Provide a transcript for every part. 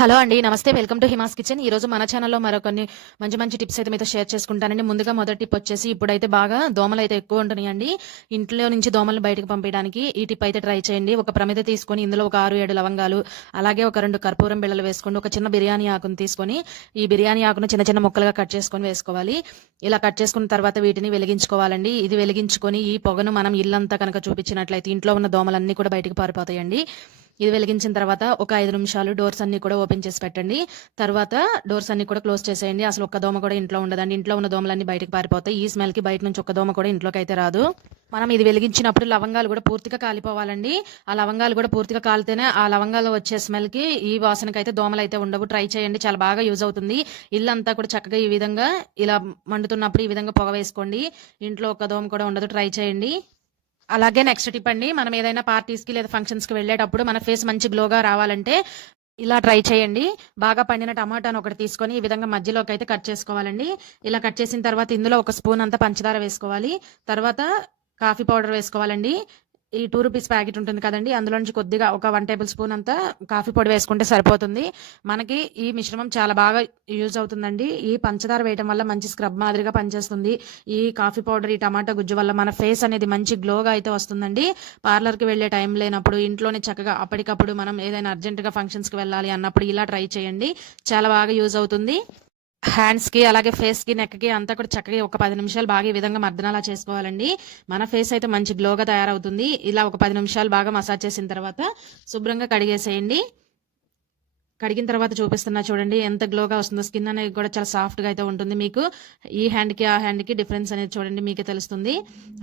Hello అండి నమస్తే. Welcome to Hima's kitchen. ఈ రోజు మన ఛానల్లో మరొకన్ని మంచి మంచి టిప్స్ అయితే మీతో షేర్ చేసుకుంటానండి. ముందుగా మొదటి టిప్ వచ్చేసి ఇప్పుడైతే బాగా దోమలు అయితే ఎక్కువ ఉంటున్నాయండి. ఇంట్లో నుంచి దోమలు బయటకు పంపించడానికి ఈ టిప్ అయితే ట్రై చేయండి. ఒక ప్రమిద తీసుకొని ఇందులో ఒక ఆరు ఏడు లవంగాలు అలాగే ఒక రెండు కర్పూరం బిళ్ళలు వేసుకోండి. ఒక చిన్న బిర్యానీ ఆకును తీసుకొని ఈ బిర్యానీ ఆకును చిన్న చిన్న ముక్కలుగా కట్ చేసుకొని వేసుకోవాలి. ఇలా కట్ చేసుకున్న తర్వాత వీటిని వెలిగించుకోవాలండి. ఇది వెలిగించుకొని ఈ పొగను మనం ఇల్లంతా కనుక చూపించినట్లయితే ఇంట్లో ఉన్న దోమలన్నీ కూడా బయటకు పారిపోతాయండి. ఇది వెలిగించిన తర్వాత ఒక ఐదు నిమిషాలు డోర్స్ అన్ని కూడా ఓపెన్ చేసి పెట్టండి. తర్వాత డోర్స్ అన్ని కూడా క్లోజ్ చేసేయండి. అసలు ఒక్క దోమ కూడా ఇంట్లో ఉండదండి. ఇంట్లో ఉన్న దోమలన్నీ బయటకు పారిపోతాయి. ఈ స్మెల్కి బయట నుంచి ఒక్క దోమ కూడా ఇంట్లోకి అయితే రాదు. మనం ఇది వెలిగించినప్పుడు లవంగాలు కూడా పూర్తిగా కాలిపోవాలండి. ఆ లవంగాలు కూడా పూర్తిగా కాలితేనే ఆ లవంగాలు వచ్చే స్మెల్కి ఈ వాసనకి అయితే దోమలు అయితే ఉండవు. ట్రై చేయండి. చాలా బాగా యూజ్ అవుతుంది. ఇల్లు అంతా కూడా చక్కగా ఈ విధంగా ఇలా మండుతున్నప్పుడు ఈ విధంగా పొగ వేసుకోండి. ఇంట్లో ఒక్క దోమ కూడా ఉండదు. ట్రై చేయండి. అలాగే నెక్స్ట్ టిప్ అండి మనం ఏదైనా పార్టీస్కి లేదా ఫంక్షన్స్కి వెళ్ళేటప్పుడు మన ఫేస్ మంచి గ్లోగా రావాలంటే ఇలా ట్రై చేయండి. బాగా పండిన టమాటాను ఒకటి తీసుకొని ఈ విధంగా మధ్యలోకి అయితే కట్ చేసుకోవాలండి. ఇలా కట్ చేసిన తర్వాత ఇందులో ఒక స్పూన్ అంతా పంచదార వేసుకోవాలి. తర్వాత కాఫీ పౌడర్ వేసుకోవాలండి. ఈ టూ రూపీస్ ప్యాకెట్ ఉంటుంది కదండి. అందులో నుంచి కొద్దిగా ఒక వన్ టేబుల్ స్పూన్ అంతా కాఫీ పొడి వేసుకుంటే సరిపోతుంది. మనకి ఈ మిశ్రమం చాలా బాగా యూజ్ అవుతుందండి. ఈ పంచదార వేయడం వల్ల మంచి స్క్రబ్ మాదిరిగా పనిచేస్తుంది. ఈ కాఫీ పౌడర్ ఈ టమాటా గుజ్జు వల్ల మన ఫేస్ అనేది మంచి గ్లోగా అయితే వస్తుందండి. పార్లర్కి వెళ్ళే టైం లేనప్పుడు ఇంట్లోనే చక్కగా అప్పటికప్పుడు మనం ఏదైనా అర్జెంటుగా ఫంక్షన్స్కి వెళ్ళాలి అన్నప్పుడు ఇలా ట్రై చేయండి. చాలా బాగా యూజ్ అవుతుంది. హ్యాండ్స్కి అలాగే ఫేస్కి అంతా కూడా చక్కగా ఒక పది నిమిషాలు బాగా ఈ విధంగా మర్దనలా చేసుకోవాలండి. మన ఫేస్ అయితే మంచి గ్లోగా తయారవుతుంది. ఇలా ఒక పది నిమిషాలు బాగా మసాజ్ చేసిన తర్వాత శుభ్రంగా కడిగేసేయండి. కడిగిన తర్వాత చూపిస్తున్నా చూడండి. ఎంత గ్లోగా వస్తుందో స్కిన్ అనేది కూడా చాలా సాఫ్ట్గా అయితే ఉంటుంది మీకు. ఈ హ్యాండ్కి ఆ హ్యాండ్కి డిఫరెన్స్ అనేది చూడండి మీకే తెలుస్తుంది.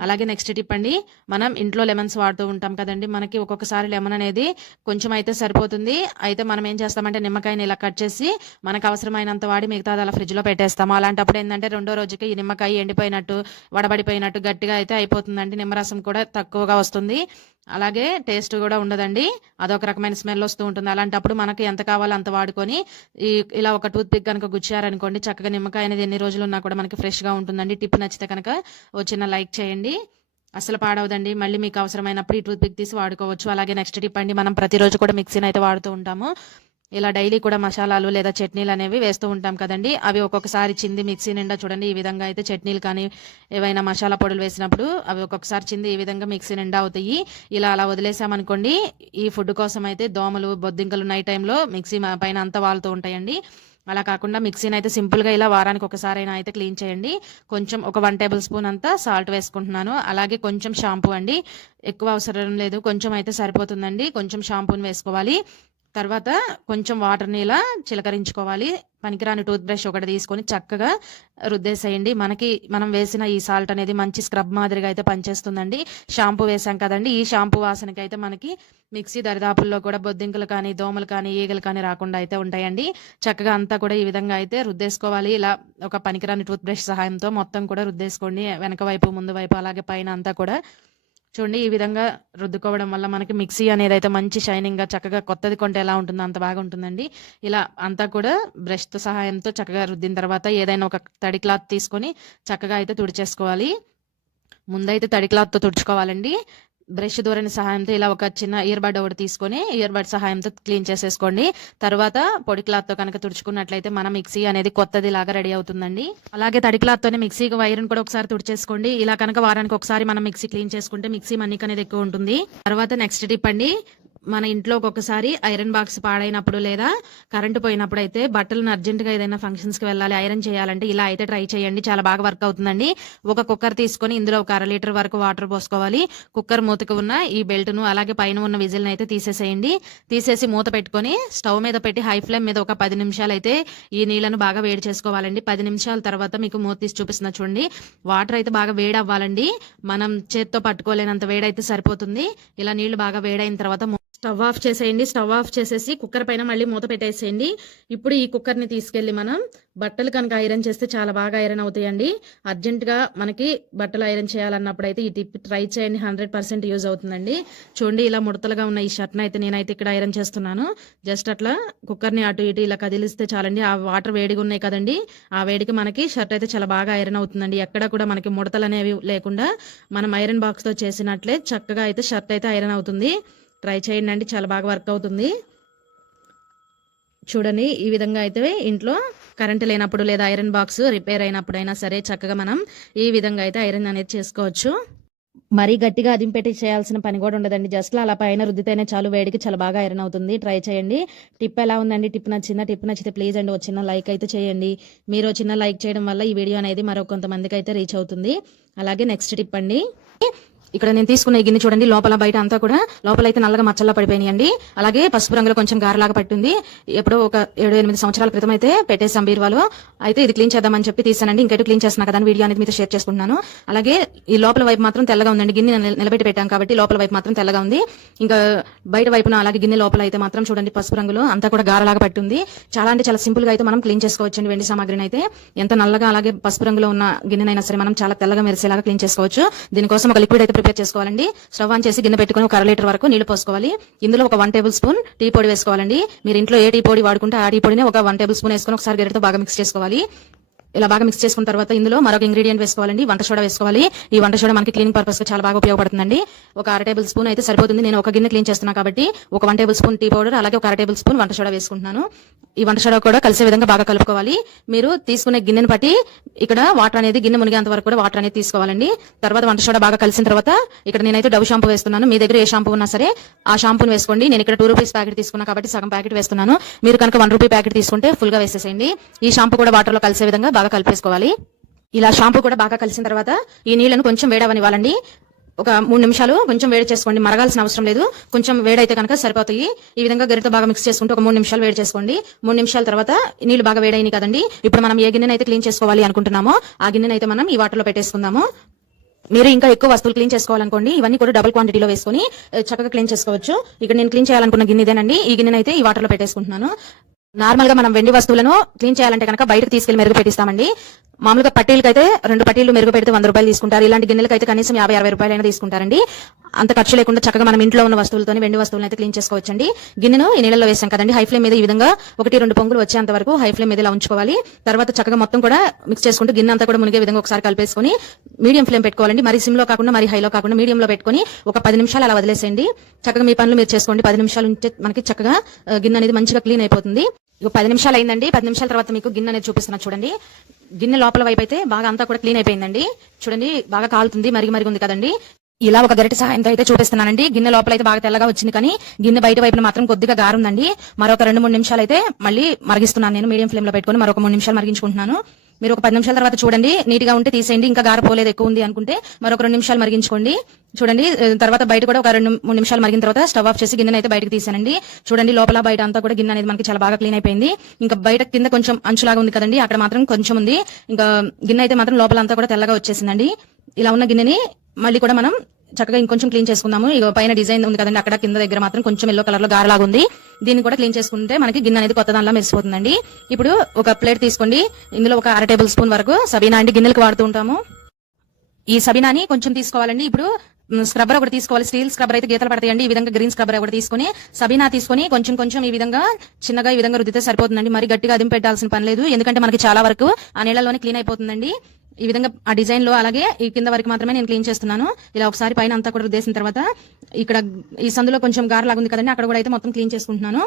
అలాగే నెక్స్ట్ టిప్ అండి. మనం ఇంట్లో లెమన్స్ వాడుతూ ఉంటాం కదండి. మనకి ఒక్కొక్కసారి లెమన్ అనేది కొంచెం అయితే సరిపోతుంది. అయితే మనం ఏం చేస్తామంటే నిమ్మకాయని ఇలా కట్ చేసి మనకు అవసరమైనంత వాడి మిగతాది అలా ఫ్రిడ్జ్లో పెట్టేస్తాము. అలాంటప్పుడు ఏంటంటే రెండో రోజుకి ఈ నిమ్మకాయ ఎండిపోయినట్టు వడబడిపోయినట్టు గట్టిగా అయితే అయిపోతుందండి. నిమ్మరసం కూడా తక్కువగా వస్తుంది. అలాగే టేస్ట్ కూడా ఉండదండి. అదొక రకమైన స్మెల్ వస్తూ ఉంటుంది. అలాంటప్పుడు మనకి ఎంత కావాలో అంత వాడుకొని ఈ ఇలా ఒక టూత్ పిక్ కనుక గుచ్చారనుకోండి చక్కగా నిమ్మకాయ అనేది ఎన్ని రోజులు ఉన్నా కూడా మనకి ఫ్రెష్గా ఉంటుందండి. టిప్ నచ్చితే కనుక వచ్చిన లైక్ చేయండి. అసలు పాడవదండి. మళ్ళీ మీకు అవసరమైనప్పుడు ఈ టూత్ పిక్ తీసి వాడుకోవచ్చు. అలాగే నెక్స్ట్ టిప్ అండి మనం ప్రతిరోజు కూడా మిక్సీని అయితే వాడుతూ ఉంటాము. ఇలా డైలీ కూడా మసాలాలు లేదా చట్నీలు అనేవి వేస్తూ ఉంటాం కదండి. అవి ఒక్కొక్కసారి చింది మిక్సీ నిండా చూడండి ఈ విధంగా అయితే చట్నీలు కానీ ఏవైనా మసాలా పొడులు వేసినప్పుడు అవి ఒక్కొక్కసారి చింది ఈ విధంగా మిక్సీ నిండా అవుతాయి. ఇలా అలా వదిలేసామనుకోండి ఈ ఫుడ్ కోసం అయితే దోమలు బొద్దింకలు నైట్ టైంలో మిక్సీ పైన అంతా వాళ్తూ ఉంటాయండి. అలా కాకుండా మిక్సీని అయితే సింపుల్గా ఇలా వారానికి ఒకసారి అయినా అయితే క్లీన్ చేయండి. కొంచెం ఒక వన్ టేబుల్ స్పూన్ అంతా సాల్ట్ వేసుకుంటున్నాను. అలాగే కొంచెం షాంపూ అండి. ఎక్కువ అవసరం లేదు కొంచెం అయితే సరిపోతుందండి. కొంచెం షాంపూని వేసుకోవాలి. తర్వాత కొంచెం వాటర్ని ఇలా చిలకరించుకోవాలి. పనికిరాని టూత్ బ్రష్ ఒకటి తీసుకొని చక్కగా రుద్దేసేయండి. మనకి మనం వేసిన ఈ సాల్ట్ అనేది మంచి స్క్రబ్ మాదిరిగా అయితే పనిచేస్తుందండి. షాంపూ వేసాం కదండి. ఈ షాంపూ వాసనకి అయితే మనకి మిక్సీ దరిదాపుల్లో కూడా బొద్దింకలు కానీ దోమలు కానీ ఈగలు కానీ రాకుండా అయితే ఉంటాయండి. చక్కగా అంతా కూడా ఈ విధంగా అయితే రుద్దేసుకోవాలి. ఇలా ఒక పనికిరాని టూత్ బ్రష్ సహాయంతో మొత్తం కూడా రుద్దేసుకోండి. వెనక వైపు ముందు వైపు అలాగే పైన అంతా కూడా చూడండి ఈ విధంగా రుద్దుకోవడం వల్ల మనకి మిక్సీ అనేది అయితే మంచి షైనింగ్గా చక్కగా కొత్తది కొంటే ఎలా ఉంటుందో అంత బాగా ఉంటుందండి. ఇలా అంతా కూడా బ్రష్తో సహాయంతో చక్కగా రుద్దిన తర్వాత ఏదైనా ఒక తడి క్లాత్ తీసుకొని చక్కగా అయితే తుడిచేసుకోవాలి. ముందైతే తడి క్లాత్తో తుడుచుకోవాలండి. బ్రష్ దూరని సహాయంతో ఇలా ఒక చిన్న ఇయర్ బడ్ ఒకటి తీసుకొని ఇయర్ బడ్ సహాయంతో క్లీన్ చేసేసుకోండి. తర్వాత పొడి క్లాత్తో కనుక తుడుచుకున్నట్లయితే మన మిక్సీ అనేది కొత్తది లాగా రెడీ అవుతుందండి. అలాగే తడి క్లాత్ తోనే మిక్సీకి వైర్ని కూడా ఒకసారి తుడిచేసుకోండి. ఇలా కనుక వారానికి ఒకసారి మనం మిక్సీ క్లీన్ చేసుకుంటే మిక్సీ మన్నిక అనేది ఎక్కువ ఉంటుంది. తర్వాత నెక్స్ట్ టిప్ అండి మన ఇంట్లో ఒక్కొక్కసారి ఐరన్ బాక్స్ పాడైనప్పుడు లేదా కరెంటు పోయినప్పుడు అయితే బట్టలను అర్జెంట్గా ఏదైనా ఫంక్షన్స్కి వెళ్ళాలి ఐరన్ చేయాలంటే ఇలా అయితే ట్రై చేయండి. చాలా బాగా వర్క్ అవుతుందండి. ఒక కుక్కర్ తీసుకొని ఇందులో ఒక అర లీటర్ వరకు వాటర్ పోసుకోవాలి. కుక్కర్ మూతకు ఉన్న ఈ బెల్ట్ను అలాగే పైన ఉన్న విజిల్ని అయితే తీసేసేయండి. తీసేసి మూత పెట్టుకొని స్టవ్ మీద పెట్టి హై ఫ్లేమ్ మీద ఒక పది నిమిషాలు అయితే ఈ నీళ్ళను బాగా వేడి చేసుకోవాలండి. పది నిమిషాల తర్వాత మీకు మూత తీసి చూపిస్తున్నా చూడండి. వాటర్ అయితే బాగా వేడి అవ్వాలండి మనం చేత్తో పట్టుకోలేనంత వేడైతే సరిపోతుంది. ఇలా నీళ్ళు బాగా వేడైన తర్వాత స్టవ్ ఆఫ్ చేసేయండి. స్టవ్ ఆఫ్ చేసేసి కుక్కర్ పైన మళ్ళీ మూత పెట్టేసేయండి. ఇప్పుడు ఈ కుక్కర్ని తీసుకెళ్ళి మనం బట్టలు కనుక ఐరన్ చేస్తే చాలా బాగా ఐరన్ అవుతాయండి. అర్జెంటుగా మనకి బట్టలు ఐరన్ చేయాలన్నప్పుడు అయితే ఈ టిప్ ట్రై చేయండి. హండ్రెడ్ పర్సెంట్ యూజ్ అవుతుందండి. చూడండి ఇలా ముడతలుగా ఉన్న ఈ షర్ట్ని అయితే నేనైతే ఇక్కడ ఐరన్ చేస్తున్నాను. జస్ట్ అట్లా కుక్కర్ని అటు ఇటు ఇలా కదిలిస్తే చాలండి. ఆ వాటర్ వేడిగా ఉన్నాయి కదండి. ఆ వేడికి మనకి షర్ట్ అయితే చాలా బాగా ఐరన్ అవుతుందండి. ఎక్కడ కూడా మనకి ముడతలు అనేవి లేకుండా మనం ఐరన్ బాక్స్తో చేసినట్లే చక్కగా అయితే షర్ట్ అయితే ఐరన్ అవుతుంది. ట్రై చేయండి అండి చాలా బాగా వర్క్ అవుతుంది. చూడండి ఈ విధంగా అయితే ఇంట్లో కరెంట్ లేనప్పుడు లేదా ఐరన్ బాక్స్ రిపేర్ అయినప్పుడైనా సరే చక్కగా మనం ఈ విధంగా అయితే ఐరన్ అనేది చేసుకోవచ్చు. మరీ గట్టిగా అదింపెట్టి చేయాల్సిన పని కూడా ఉండదండి. జస్ట్ అలా పైన రుద్దితేనే చాలు వేడికి చాలా బాగా ఐరన్ అవుతుంది. ట్రై చేయండి. టిప్ ఎలా ఉందండి? టిప్ నచ్చిందా? టిప్ నచ్చితే ప్లీజ్ అండి ఒక చిన్న లైక్ అయితే చేయండి. మీరు చిన్న లైక్ చేయడం వల్ల ఈ వీడియో అనేది మరో కొంతమందికి అయితే రీచ్ అవుతుంది. అలాగే నెక్స్ట్ టిప్ అండి. ఇక్కడ నేను తీసుకున్న ఈ గిన్నె చూడండి లోపల బయట అంతా కూడా లోపల అయితే నల్లగా మచ్చల్లా పడిపోయినాయండి. అలాగే పసుపు రంగులో కొంచెం గారలాగా పట్టింది. ఎప్పుడో ఒక ఏడు ఎనిమిది సంవత్సరాల క్రితం అయితే పెట్టేసాం బీరువాలో. అయితే ఇది క్లీన్ చేద్దామని చెప్పి తీసానండి. ఇంకెటు క్లీన్ చేస్తున్నా కదా అని వీడియో అనేది మీతో షేర్ చేసుకుంటున్నాను. అలాగే ఈ లోపల వైపు మాత్రం తెల్లగా ఉందండి. గిన్నె నిలబెట్టి పెట్టాం కాబట్టి లోపల వైపు మాత్రం తెల్లగా ఉంది. ఇంకా బయట వైపున అలాగే గిన్నె లోపల అయితే మాత్రం చూడండి పసుపు రంగులో అంతా కూడా గారలాగా పట్టింది. చాలా అంటే చాలా సింపుల్గా అయితే మనం క్లీన్ చేసుకోవచ్చండి వెండి సామాగ్రిని అయితే. ఎంత నల్లగా అలాగే పసుపు రంగులో ఉన్న గిన్నెనైనా సరే మనం చాలా తెల్లగా మెరిసేలాగా క్లీన్ చేసుకోవచ్చు. దీనికోసం ఒక లిక్విడ్ అయితే ప్రిపేర్ చేసుకోవాలండి. స్టవ్ ఆన్ చేసి గిన్నె పెట్టుకుని ఒక అర లీటర్ వరకు నీళ్ళు పోసుకోవాలి. ఇందులో ఒక వన్ టేబుల్ స్పూన్ టీ పొడి వేసుకోవాలండి. మీరు ఇంట్లో ఏ టీ పొడి వాడుకుంటే ఆ టీ పొడిని ఒక వన్ టేబుల్ స్పూన్ వేసుకొని ఒకసారి గరిటతో బాగా మిక్స్ చేసుకోవాలి. ఇలా బాగా మిక్స్ చేసుకున్న తర్వాత ఇందులో మరొక ఇంగ్రీడియంట్ వేసుకోవాలండి. వంట సోడా వేసుకోవాలి. ఈ వంట సోడా మనకి క్లీనింగ్ పర్పస్ చాలా బాగా ఉపయోగపడుతుందండి. ఒక అర టేబుల్ స్పూన్ అయితే సరిపోతుంది. నేను ఒక గిన్నె క్లీన్ చేస్తున్నా కాబట్టి ఒక one tablespoon tea powder అలాగే ఒక అర టేబుల్ స్పూన్ వంట సోడా వేసుకుంటున్నాను. ఈ వంట సోడా కూడా కలిసే విధంగా బాగా కలుపుకోవాలి. మీరు తీసుకునే గిన్నెని బట్టి ఇక్కడ వాటర్ అనేది గిన్నె మునిగేంత వరకు కూడా వాటర్ అనేది తీసుకోవాలండి. తర్వాత వంట సోడా బాగా కలిసిన తర్వాత ఇక్కడ నేనైతే డవ్ షాంపూ వేస్తున్నాను. మీ దగ్గర ఏ షాంపూ ఉన్నా సరే ఆ షాంపూని వేసుకోండి. నేను ఇక్కడ టూ రూపీస్ ప్యాకెట్ తీసుకున్నా కాబట్టి సగం ప్యాకెట్ వేస్తున్నాను. మీరు కనుక వన్ రూపీ ప్యాకెట్ తీసుకుంటే ఫుల్గా వేసేసేయండి. ఈ షాంపూ కూడా వాటర్లో కలిసే విధంగా బాగా కలిపేసుకోవాలి. ఇలా షాంపూ కూడా బాగా కలిసిన తర్వాత ఈ నీళ్ళను కొంచెం వేడవనివ్వాలండి. ఒక మూడు నిమిషాలు కొంచెం వేడి చేసుకోండి. మరగాల్సిన అవసరం లేదు. కొంచెం వేడైతే కనుక సరిపోతాయి. ఈ విధంగా గరిటతో బాగా మిక్స్ చేసుకుంటూ ఒక మూడు నిమిషాలు వేడి చేసుకోండి. మూడు నిమిషాల తర్వాత నీళ్ళు బాగా వేడైనాయి కదండి. ఇప్పుడు మనం ఏ గిన్నెనైతే క్లీన్ చేసుకోవాలి అనుకుంటున్నామో ఆ గిన్నెనైతే మనం ఈ వాటర్లో పెట్టేసుకుందాము. మీరు ఇంకా ఎక్కువ వస్తువులు క్లీన్ చేసుకోవాలనుకోండి ఇవన్నీ కూడా డబుల్ క్వాంటిటీలో వేసుకొని చక్కగా క్లీన్ చేసుకోవచ్చు. ఇక్కడ నేను క్లీన్ చేయాలనుకున్న గిన్నెదేనండి. ఈ గిన్నెనైతే ఈ వాటర్లో పెట్టేసుకుంటున్నాను. నార్మల్గా మనం వెండి వస్తువులను క్లీన్ చేయాలంటే కనుక బయటకు తీసుకెళ్ళి మెరుగు పెట్టిస్తామండి. మామూలుగా పట్టీలకైతే రెండు పట్టీలు మెరుగు పెడితే వంద రూపాయలు తీసుకుంటారు. ఇలాంటి గిన్నెలకైతే కనీసం యాభై అరవై రూపాయలైనా తీసుకుంటారండి. అంత ఖర్చు లేకుండా చక్కగా మనం ఇంట్లో ఉన్న వస్తువులతోని వెండి వస్తువులను అయితే క్లీన్ చేసుకోవచ్చండి. గిన్నెను ఈ నీళ్ళలో వేసాం కదండి. హై ఫ్లేమ్ మీద ఈ విధంగా ఒకటి రెండు పొంగులు వచ్చేంత వరకు హై ఫ్లేమ్ మీద ఇలా ఉంచుకోవాలి. తర్వాత చక్కగా మొత్తం కూడా మిక్స్ చేసుకుంటూ గిన్నె అంతా కూడా మునిగే విధంగా ఒకసారి కలిపేసుకుని మీడియం ఫ్లేమ్ పెట్టుకోవాలండి. మరి సిమ్లో కాకుండా మరి హైలో కాకుండా మీడియం లో పెట్టుకొని ఒక పది నిమిషాలు అలా వదిలేసేయండి. చక్కగా మీ పనులు మీరు చేసుకోండి. పది నిమిషాలు ఉంటే మనకి చక్కగా గిన్నె అనేది మంచిగా క్లీన్ అయిపోతుంది. ఇక పది నిమిషాలు అయిందండి పది నిమిషాల తర్వాత మీకు గిన్నె అనేది చూపిస్తున్నా చూడండి. గిన్నె లోపల వైపు అయితే బాగా అంతా కూడా క్లీన్ అయిపోయిందండి. చూడండి బాగా కాలుతుంది మరిగి మరిగి ఉంది కదండి. ఇలా ఒక గరిట సహాయంతో అయితే చూపిస్తున్నానండి. గిన్నె లోపల అయితే బాగా తెల్లగా వచ్చింది కానీ గిన్నె బయట వైపున మాత్రం కొద్దిగా గారుందండి. మరొక రెండు మూడు నిమిషాలు అయితే మళ్ళీ మరిగిస్తున్నాను నేను. మీడియం ఫ్లేమ్లో పెట్టుకొని మరొక మూడు నిమిషాలు మరిగించుకుంటున్నాను. మీరు ఒక పది నిమిషాల తర్వాత చూడండి నీట్గా ఉంటే తీసేయండి ఇంకా గారపోలేదు ఎక్కువ ఉంది అనుకుంటే మరొక రెండు నిమిషాలు మరిగించుకోండి. చూడండి తర్వాత బయట కూడా ఒక రెండు మూడు నిమిషాలు మరిగిన తర్వాత స్టవ్ ఆఫ్ చేసి గిన్నె అయితే బయటకు తీసానండి. చూడండి లోపల బయట అంతా కూడా గిన్నె అనేది మనకి చాలా బాగా క్లీన్ అయిపోయింది. ఇంకా బయట కింద కొంచెం అంచులాగా ఉంది కదండి అక్కడ మాత్రం కొంచెం ఉంది. ఇంకా గిన్నె అయితే మాత్రం లోపల అంతా కూడా తెల్లగా వచ్చేసిందండి. ఇలా ఉన్న గిన్నెని మళ్ళీ కూడా మనం చక్కగా ఇంకొంచెం క్లీన్ చేసుకుందాము. ఇక పైన డిజైన్ ఉంది కదండి అక్కడ కింద దగ్గర మాత్రం కొంచెం ఎల్లో కలర్లో గారలాగా ఉంది దీన్ని కూడా క్లీన్ చేసుకుంటే మనకి గిన్నె అనేది కొత్త దానిలో మెరిసిపోతుందండి. ఇప్పుడు ఒక ప్లేట్ తీసుకోండి. ఇందులో ఒక అర టేబుల్ స్పూన్ వరకు సబీనా అండి గిన్నెలకు వాడుతూ ఉంటాము. ఈ సబీనాని కొంచెం తీసుకోవాలండి. ఇప్పుడు స్క్రబ్బర్ ఒకటి తీసుకోవాలి. స్టీల్ స్క్రబ్బర్ అయితే గీతలు పడతాయండి. ఈ విధంగా గ్రీన్ స్క్రబ్బర్ ఒకటి తీసుకొని సబీనా తీసుకొని కొంచెం కొంచెం ఈ విధంగా చిన్నగా ఈ విధంగా రుద్దితే సరిపోతుందండి. మరి గట్టిగా అదిం పెట్టాల్సిన పని లేదు. ఎందుకంటే మనకి చాలా వరకు ఆ నీళ్ళలోనే క్లీన్ అయిపోతుందండి. ఈ విధంగా ఆ డిజైన్లో అలాగే ఈ కింద వరకు మాత్రమే నేను క్లీన్ చేస్తున్నాను. ఇలా ఒకసారి పైన అంతా కూడా రుద్దేసిన తర్వాత ఇక్కడ ఈ సందులో కొంచెం గారలాగా ఉంది కదండి అక్కడ కూడా అయితే మొత్తం క్లీన్ చేసుకుంటున్నాను.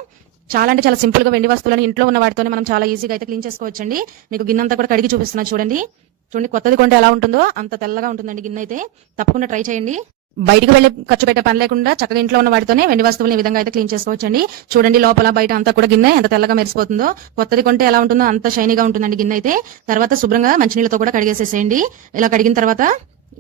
చాలా అంటే చాలా సింపుల్గా వెండి వస్తువులను ఇంట్లో ఉన్న వాటితోనే మనం చాలా ఈజీగా అయితే క్లీన్ చేసుకోవచ్చండి. మీకు గిన్నె అంతా కూడా కడిగి చూపిస్తున్నాను చూడండి. చూడండి కొత్తది కొంటే ఎలా ఉంటుందో అంత తెల్లగా ఉంటుందండి గిన్నె అయితే. తప్పకుండా ట్రై చేయండి. బయటకు వెళ్ళి ఖర్చు పెట్టే పని లేకుండా చక్కగా ఇంట్లో ఉన్న వాటితోనే వెండి వస్తువులు ఈ విధంగా అయితే క్లీన్ చేసుకోవచ్చండి. చూడండి లోపల బయట అంతా కూడా గిన్నె ఎంత తెల్లగా మెరిసిపోతుందో. కొత్తది కొంటే ఎలా ఉంటుందో అంత షైనీగా ఉంటుందండి గిన్నె అయితే. తర్వాత శుభ్రంగా మంచినీళ్ళతో కూడా కడిగేసేసేయండి. ఇలా కడిగిన తర్వాత